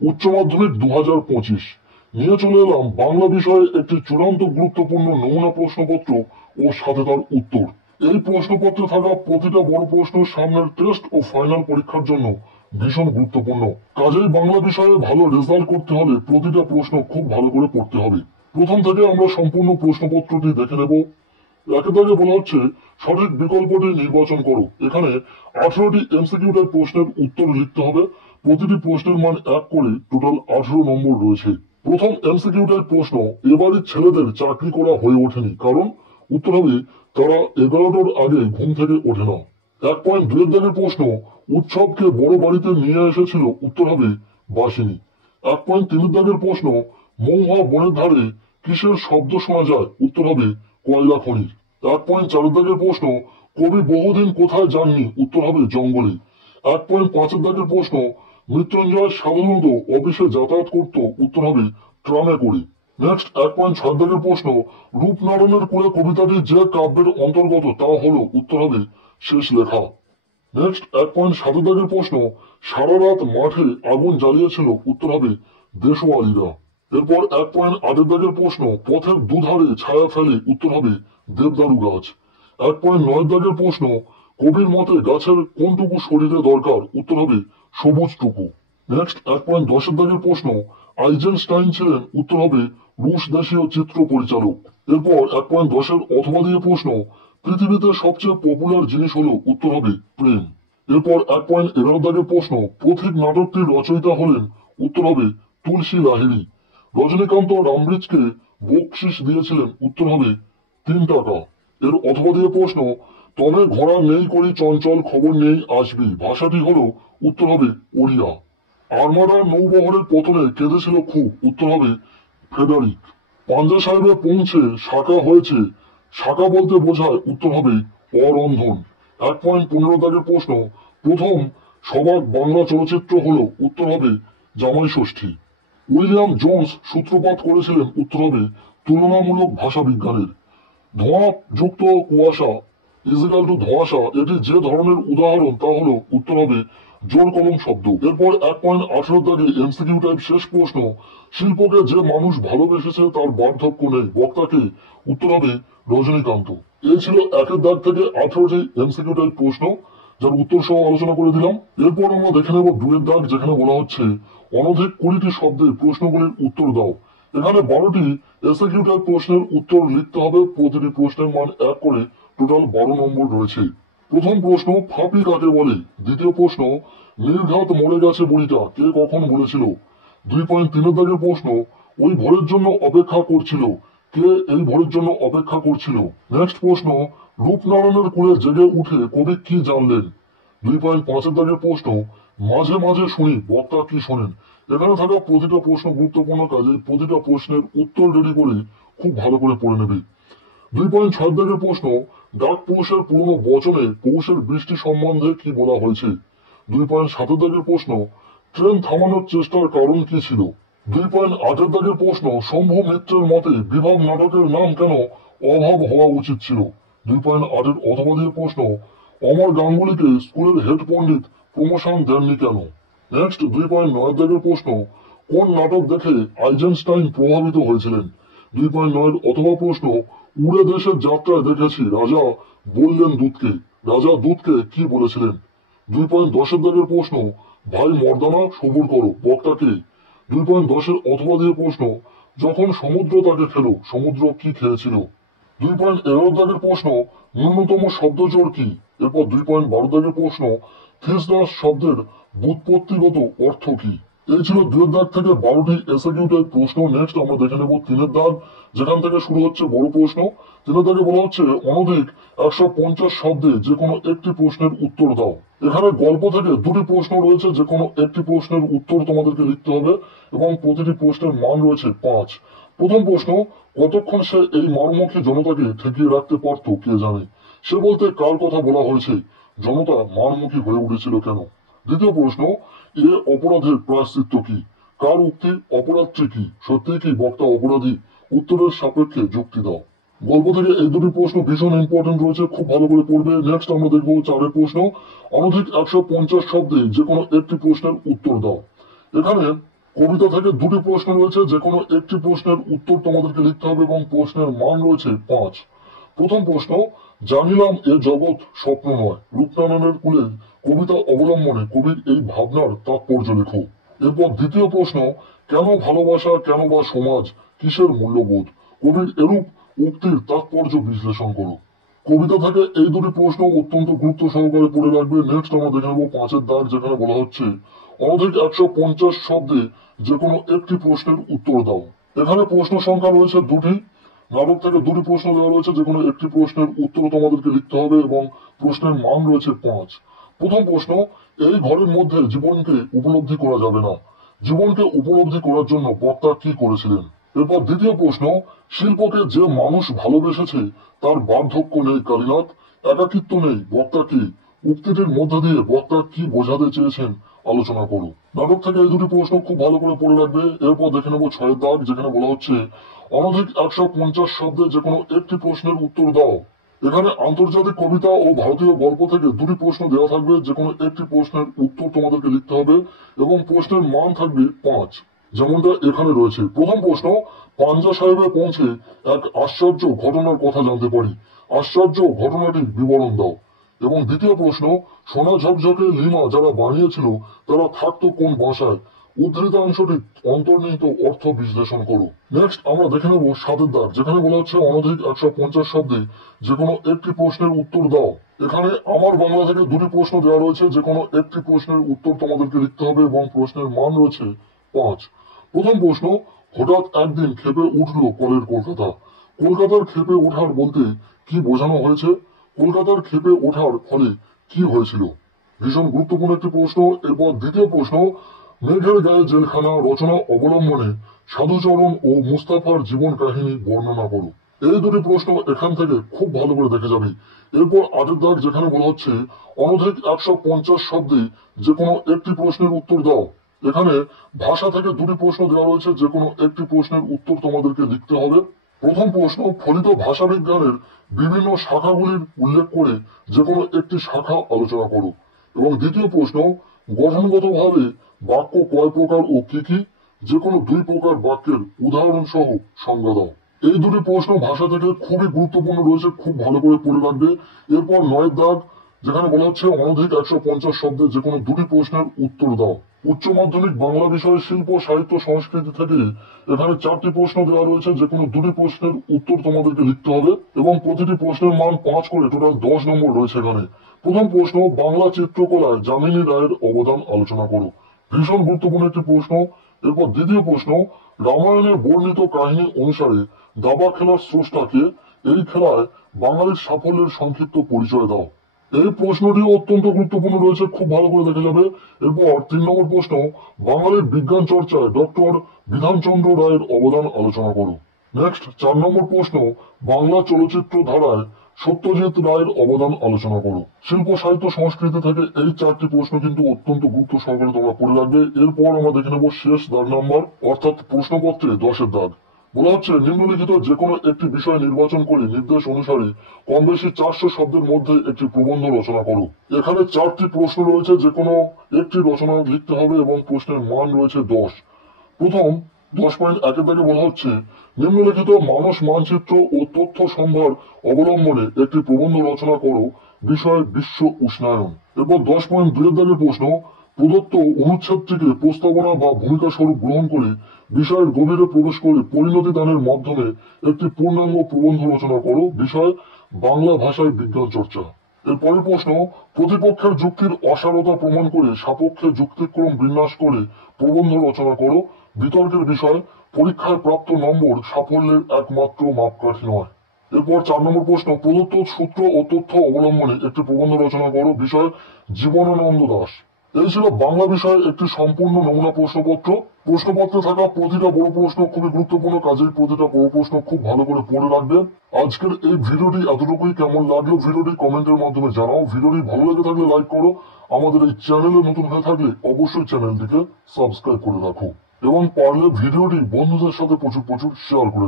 উচ্চ মাধ্যমিক 2025 নিয়ে চলে এলাম বাংলা বিষয়ে একটি চূড়ান্ত গুরুত্বপূর্ণ নমুনা প্রশ্নপত্র ও সাথে তার উত্তর। এই প্রশ্নপত্রে থাকা প্রতিটা বড় প্রশ্ন সামনের টেস্ট ও ফাইনাল পরীক্ষার জন্য ভীষণ গুরুত্বপূর্ণ। কাজেই বাংলা বিষয়ে ভালো রেজাল্ট করতে হলে প্রতিটা প্রশ্ন খুব ভালো করে পড়তে হবে। প্রথম থেকে আমরা সম্পূর্ণ প্রশ্নপত্রটি দেখে নেব। একে দাগে বলা হচ্ছে সঠিক বিকল্পটি নির্বাচন করো। এখানে 18টি এমসিকিউ টাইপ প্রশ্নের উত্তর লিখতে হবে। প্রতিটি প্রশ্নের মান 1 করে টোটাল 18 নম্বর রয়েছে। প্রথম এমসিকিউ টাইপ প্রশ্ন, এবারের ছেলেদের চাকরি করা হয়ে ওঠেনি, কারণ উত্তর হবে তারা 11টার আগে ঘুম থেকে ওঠে না। 1.2 দাগের প্রশ্ন, উৎসবকে বড় বাড়িতে নিয়ে এসেছিল, উত্তর হবে বাসিনী। 1.3 দাগের প্রশ্ন, মৌহা বনের ধারে কিসের শব্দ শোনা যায়, উত্তর হবে কয়লা খনির। 1.4 দাগের প্রশ্ন, কবি বহুদিন কোথায় যাননি, উত্তর হবে জঙ্গলে। 1.5 দাগের প্রশ্ন, মৃত্যুঞ্জয় সাধারণত অফিসে যাতায়াত করত, উত্তর হবে ট্রামে করে। নেক্সট 1.6 দাগের প্রশ্ন, রূপনারায়ণের কুলে কবিতাটি যে কাব্যের অন্তর্গত তা হলো, উত্তর হবে শেষ লেখা। নেক্সট 1.7 দাগের প্রশ্ন, সারা রাত মাঠে আগুন জ্বালিয়েছিল, উত্তর হবে দেশওয়ালিরা। এরপর 1.8 দাগের প্রশ্ন, পথের দুধারে ছায়া ফেলে, উত্তর হবে দেবদারু গাছ। 1.9 দাগের প্রশ্ন, কবির মতে গাছের কোনটুকু শরীরে দরকার, উত্তর হবে সবুজটুকু। নেক্সট 1.10 দাগের প্রশ্ন, আইজেনস্টাইন ছিলেন, উত্তর হবে রুশ দেশীয় চিত্র পরিচালক। এরপর 1.10 অথবা দিয়ে প্রশ্ন, পৃথিবীতে সবচেয়ে পপুলার জিনিস হলো, উত্তর হবে প্রেম। এরপর 1.11 দাগের প্রশ্ন, পথিক নাটকটির রচয়িতা হলেন, উত্তর হবে তুলসী লাহিড়ী। রজনীকান্ত রামব্রিজকে বকশিস দিয়েছিলেন, উত্তর হবে 3 টাকা। এর অথবা দিয়ে প্রশ্ন, তবে ঘোড়া নেই করি চঞ্চল খবর নেই আসবি, ভাষাটি হলো, উত্তর হবে ওড়িয়া। আর্মাদার নৌবহরের পতনে কেঁদেছিল খুব, উত্তর হবে ফেডারিক। পাঞ্জা সাহেবে পৌঁছে শাখা হয়েছে, শাখা বলতে বোঝায়, উত্তর হবে অরন্ধন। 1.15 দাগের প্রশ্ন, প্রথম সবাক বাংলা চলচ্চিত্র হলো, উত্তর হবে জামাই ষষ্ঠী। উইলিয়াম জোন্স সূত্রপাত করেছিলেন, উত্তর হবে তুলনামূলক ভাষা বিজ্ঞানের। ধোঁয়া যুক্ত কুয়াশা ইজিক্যাল টু ধোঁয়াশা, এটি যে ধরনের উদাহরণ তা হলো, উত্তর হবে জোর কলম শব্দ। এরপর 1.18 দাগে এমসিকিউ টাইপ শেষ প্রশ্ন, শিল্পকে যে মানুষ ভালোবেসেছে তার বার্ধক্য নেই, বক্তাকে, উত্তর হবে রজনীকান্ত। এই ছিল 1 দাগ থেকে 18টি এমসিকিউ টাইপ প্রশ্ন, যার উত্তর সহ আলোচনা করে দিলাম। এরপর আমরা দেখে নেব 2 দাগ, যেখানে বলা হচ্ছে অনধিক 20টি শব্দে প্রশ্নগুলির উত্তর দাও। এখানে 12টি এসএকিউ টাইপ প্রশ্নের উত্তর লিখতে হবে। প্রতিটি প্রশ্নের মান 1 করে টোটাল 12 নম্বর রয়েছে। প্রথম প্রশ্ন, ফাঁপি কাকে বলে। দ্বিতীয় প্রশ্ন, নির্ঘাত মরে গেছে বুড়িটা, কে কখন বলেছিল। 2.3 দাগের প্রশ্ন, ওই ভোরের জন্য অপেক্ষা করছিল, কে এই ভোরের জন্য অপেক্ষা করছিল। নেক্সট প্রশ্ন, রূপনারায়ণের কুলে জেগে উঠে কবি কি জানলেন। 2.5 দাগের প্রশ্ন, মাঝে মাঝে শুনি, বক্তা কি শোনেন। এখানে থাকা প্রতিটা প্রশ্ন গুরুত্বপূর্ণ, কাজে প্রতিটা প্রশ্নের উত্তর রেডি করে খুব ভালো করে পড়ে নেবে। 2.6 দাগের প্রশ্ন, ডাক পৌষের পুরনো বচনে পৌষের বৃষ্টি সম্বন্ধে কি বলা হয়েছে। 2.7 দাগের প্রশ্ন, ট্রেন থামানোর চেষ্টার কারণ কি ছিল। 2.8 দাগের প্রশ্ন, শম্ভু মিত্রের মতে বিভাগ নাটকের নাম কেন অভাব হওয়া উচিত ছিল। 2.8 অথবা দিয়ে প্রশ্ন, অমর গাঙ্গুলিকে স্কুলের হেড পণ্ডিত প্রমোশন দেননি কেন। নেক্সট 2.9 দাগের প্রশ্ন, কোন নাটক দেখে আইজেনস্টাইন প্রভাবিত হয়েছিলেন। 2.9 অথবা প্রশ্ন, উড়ে দেশের যাত্রায় দেখেছি রাজা বললেন দূতকে, রাজা দূতকে কি বলেছিলেন। 2.10 দাগের প্রশ্ন, ভাই মর্দানা সবুর করো, বক্তাকে। 2.10 অথবা দিয়ে প্রশ্ন, যখন সমুদ্র তাকে খেলো, সমুদ্র কি খেয়েছিল। 2.11 দাগের প্রশ্ন, ন্যূনতম শব্দ জোড় কি। এরপর 2.12 দাগের প্রশ্ন, থিসডাস শব্দের ব্যুৎপত্তিগত অর্থ কি। এই ছিল 2 দাগ থেকে 12টি এসএকিউ টাইপ প্রশ্ন। নেক্সট আমরা দেখে নেব 3 দাগ, যেখান থেকে শুরু হচ্ছে বড় প্রশ্ন। 3 দাগে বলা হচ্ছে অনধিক 150 শব্দে যে কোনো একটি প্রশ্নের উত্তর দাও। এখানে গল্প থেকে 2টি প্রশ্ন রয়েছে, যে কোনো একটি প্রশ্নের উত্তর তোমাদেরকে লিখতে হবে এবং প্রতিটি প্রশ্নের মান রয়েছে 5। প্রথম প্রশ্ন, কতক্ষণ সে এই মারমুখী জনতাকে ঠেকিয়ে রাখতে পারত কে জানে। সে বলতে কার কথা বলা হয়েছে, জনতা মারমুখী হয়ে উঠেছিল কেন। দ্বিতীয় প্রশ্ন, এ অপরাধের প্রায়শ্চিত্ত কি, কার উক্তি, অপরাধটি কি, সত্যি কি বক্তা অপরাধী, উত্তরের সাপেক্ষে যুক্তি দাও। গল্প থেকে এই 2টি প্রশ্ন ভীষণ ইম্পর্টেন্ট রয়েছে, খুব ভালো করে পড়বে। নেক্সট আমরা দেখবো 4 প্রশ্ন, অনধিক 150 শব্দে যে কোনো একটি প্রশ্নের উত্তর দাও। এখানে কবিতা থেকে দুটি প্রশ্ন রয়েছে, যে কোনো একটি প্রশ্নের উত্তর তোমাদেরকে লিখতে হবে এবং প্রশ্নের মান রয়েছে 5। প্রথম প্রশ্ন, জানিলাম এ জগৎ স্বপ্ন নয়, রূপনারায়ণের কুলে কবিতা অবলম্বনে কবির এই ভাবনার তাৎপর্য লেখো। এরপর দ্বিতীয় প্রশ্ন, কেন ভালোবাসা, কেন বা সমাজ, কিসের মূল্যবোধ, কবির এরূপ উক্তির তাৎপর্য বিশ্লেষণ করো। কবিতা থেকে এই দুটি প্রশ্ন অত্যন্ত গুরুত্ব সহকারে পড়ে রাখবে। নেক্সট আমরা দেখে নেবো 5-এর দাগ, যেখানে বলা হচ্ছে অনধিক 150 শব্দে যে কোনো একটি প্রশ্নের উত্তর দাও। এখানে প্রশ্ন সংখ্যা রয়েছে দুটি। নাটক থেকে দুটি প্রশ্ন দেওয়া রয়েছে, যে কোনো একটি প্রশ্নের উত্তর তোমাদেরকে লিখতে হবে এবং প্রশ্নের মান রয়েছে 5। প্রথম প্রশ্ন, এই ঘরের মধ্যে জীবনকে উপলব্ধি করা যাবে না, জীবনকে উপলব্ধি করার জন্য বক্তা কি করেছিলেন। এরপর দ্বিতীয় প্রশ্ন, শিল্পকে যে মানুষ ভালোবেসেছে তার বার্ধক্য নেই কালীনাথ, একাকিত্ব নেই, বক্তা কি, উক্তিটির মধ্য দিয়ে বক্তা কি বোঝাতে চেয়েছেন আলোচনা করো। নাটক থেকে এই দুটি প্রশ্ন খুব ভালো করে পড়ে রাখবে। এরপর দেখে নেবো 6-এর দাগ, যেখানে বলা হচ্ছে অনধিক 150 শব্দে যে কোনো একটি প্রশ্নের উত্তর দাও। এখানে আন্তর্জাতিক কবিতা ও ভারতীয় গল্প থেকে দুটি প্রশ্ন দেওয়া থাকবে, যে কোনো একটি প্রশ্নের উত্তর তোমাদেরকে লিখতে হবে এবং প্রশ্নের মান থাকবে 5, যেমনটা এখানে রয়েছে। প্রথম প্রশ্ন, পাঞ্জা সাহেবে পৌঁছে এক আশ্চর্য ঘটনার কথা জানতে পারি, আশ্চর্য ঘটনাটির বিবরণ দাও। এবং দ্বিতীয় প্রশ্ন, সোনা ঝকঝকে লিমা যারা বানিয়েছিল তারা থাকতো কোন ভাষায়, উদ্ধৃতাংশটি অন্তর্নিহিত অর্থ বিশ্লেষণ করো। নেক্সট আমরা দেখে নেব 7-এর দাগ, যেখানে বলা হচ্ছে অনধিক 150 শব্দে যে কোনো একটি প্রশ্নের উত্তর দাও। এখানে আমার বাংলা থেকে দুটি প্রশ্ন দেওয়া রয়েছে, যে কোনো একটি প্রশ্নের উত্তর তোমাদেরকে লিখতে হবে এবং প্রশ্নের মান রয়েছে 5। প্রথম প্রশ্ন, হঠাৎ একদিন খেপে উঠল কলের কলকাতা, কলকাতার খেপে ওঠার বলতে কি বোঝানো হয়েছে, কলকাতার খেপে ওঠার ফলে কি হয়েছিল। ভীষণ গুরুত্বপূর্ণ একটি প্রশ্ন। এরপর দ্বিতীয় প্রশ্ন, মেঘের গায়ে জেলখানা রচনা অবলম্বনে সাধুচরণ ও মুস্তাফার জীবন কাহিনী বর্ণনা করো। এই দুটি প্রশ্ন এখান থেকে খুব ভালো করে দেখে যাবে। এরপর 8-এর দাগ, যেখানে বলা হচ্ছে অনধিক 150 শব্দে যে কোনো একটি প্রশ্নের উত্তর দাও। এখানে ভাষা থেকে দুটি প্রশ্ন দেওয়া রয়েছে, যে কোনো একটি প্রশ্নের উত্তর তোমাদেরকে লিখতে হবে। প্রথম প্রশ্ন, ফলিত ভাষা বিজ্ঞানের বিভিন্ন শাখাগুলির উল্লেখ করে যে কোনো একটি শাখা আলোচনা করো। এবং দ্বিতীয় প্রশ্ন, গঠনগতভাবে বাক্য কয় প্রকার ও কি কি, যে কোনো 2 প্রকার বাক্যের উদাহরণ সহ সংজ্ঞা দাও। এই দুটি প্রশ্ন ভাষা থেকে খুবই গুরুত্বপূর্ণ রয়েছে, খুব ভালো করে পড়ে রাখবে। এরপর 9-এর দাগ, যেখানে বলা হচ্ছে অনধিক 150 শব্দে যে কোনো 2টি প্রশ্নের উত্তর দাও। উচ্চ মাধ্যমিক বাংলা বিষয়ে শিল্প সাহিত্য সংস্কৃতি থেকে এখানে 4টি প্রশ্ন দেওয়া রয়েছে, যে কোনো 2টি প্রশ্নের উত্তর তোমাদেরকে লিখতে হবে এবং প্রতিটি প্রশ্নের মান 5 করে টোটাল 10 নম্বর রয়েছে এখানে। প্রথম প্রশ্ন, বাংলা চিত্রকলায় যামিনী রায়ের অবদান আলোচনা করো। ভীষণ গুরুত্বপূর্ণ একটি প্রশ্ন। এরপর দ্বিতীয় প্রশ্ন, রামায়ণের বর্ণিত কাহিনী অনুসারে দাবা খেলার স্রষ্টাকে, এই খেলায় বাঙালির সাফল্যের সংক্ষিপ্ত পরিচয় দাও। এই প্রশ্নটি অত্যন্ত গুরুত্বপূর্ণ রয়েছে, খুব ভালো করে দেখে যাবে। এরপর 3 নম্বর প্রশ্ন, বাঙালির বিজ্ঞান চর্চায় ডক্টর বিধানচন্দ্র রায়ের অবদান আলোচনা করো। নেক্সট 4 নম্বর প্রশ্ন, বাংলা চলচ্চিত্র ধারায় সত্যজিৎ রায়ের অবদান আলোচনা করো। শিল্প সাহিত্য সংস্কৃতি থেকে এই 4টি প্রশ্ন কিন্তু অত্যন্ত গুরুত্ব সহকারে তোমরা পড়ে রাখবে। এরপর আমরা দেখে নেব শেষ দাগ নাম্বার, অর্থাৎ প্রশ্নপত্রে 10-এর দাগ। বলা হচ্ছে নিম্নলিখিত যে কোনো একটি বিষয় নির্বাচন করে নির্দেশ অনুসারে কম বেশি 400 শব্দের মধ্যে একটি প্রবন্ধ রচনা করো। এখানে 4টি প্রশ্ন রয়েছে, যে কোনো একটি রচনা লিখতে হবে এবং প্রশ্নের মান রয়েছে 10। প্রথম 10.1-এর দাগে বলা হচ্ছে নিম্নলিখিত মানস মানচিত্র ও তথ্য সম্ভার অবলম্বনে একটি প্রবন্ধ রচনা করো, বিষয় বিশ্ব উষ্ণায়ন। এরপর 10.2-এর দাগের প্রশ্ন, প্রদত্ত অনুচ্ছেদটিকে প্রস্তাবনা বা ভূমিকা স্বরূপ গ্রহণ করে বিষয়ের গভীরে প্রবেশ করে পরিণতি দানের মাধ্যমে একটি পূর্ণাঙ্গ প্রবন্ধ রচনা করো, বিষয় বাংলা ভাষায় বিজ্ঞান চর্চা। এর পরের প্রশ্ন, প্রতিপক্ষের যুক্তির অসারতা প্রমাণ করে সাপেক্ষে যুক্তিক্রম বিন্যাস করে প্রবন্ধ রচনা করো, বিতর্কের বিষয় পরীক্ষায় প্রাপ্ত নম্বর সাফল্যের একমাত্র মাপকাঠি নয়। এরপর 4 নম্বর প্রশ্ন, প্রদত্ত সূত্র ও তথ্য অবলম্বনে একটি প্রবন্ধ রচনা করো, বিষয় জীবনানন্দ দাশ। এই ছিল বাংলা বিষয়ে একটি সম্পূর্ণ নমুনা প্রশ্নপত্র। প্রশ্নপত্রে থাকা প্রতিটা বড় প্রশ্ন খুবই গুরুত্বপূর্ণ, কাজেই প্রতিটা বড় প্রশ্ন খুব ভালো করে পড়ে রাখবে। আজকের এই ভিডিওটি এতটুকুই। কেমন লাগলো ভিডিওটি কমেন্টের মাধ্যমে জানাও। ভিডিওটি ভালো লেগে থাকলে লাইক করো। আমাদের এই চ্যানেলে নতুন হয়ে থাকলে অবশ্যই চ্যানেলটিকে সাবস্ক্রাইব করে রাখো এবং পারলে ভিডিওটি বন্ধুদের সাথে প্রচুর শেয়ার করে দাও।